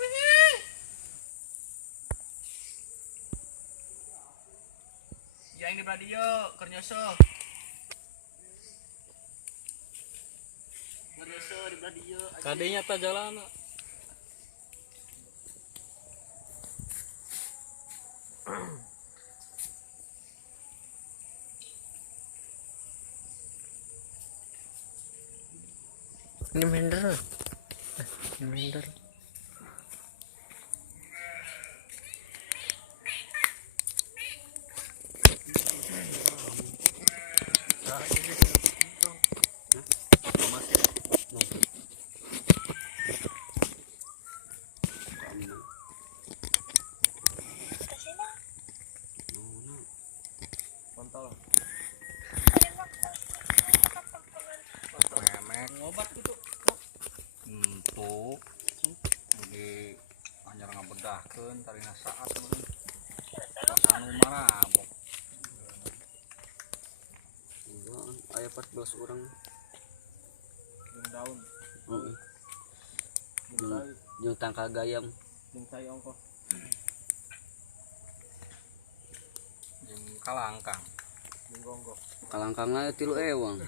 Yang di radio Kernyoso. Kernyoso di radio. Kadenya ta jalan. Ini minder. Ini minder. Kontol. Ngobat gitu. Untuk di anyar ngabedahkeun tarina saat meureun. Pas anu marabok. Aya 14 orang. Jeung daun, Heeh. jeung sai, Jeung tangka gayam. jeung sai ongkoh. Jeung kalangkang, jeung gonggok. Kalangkangna 3 ewang.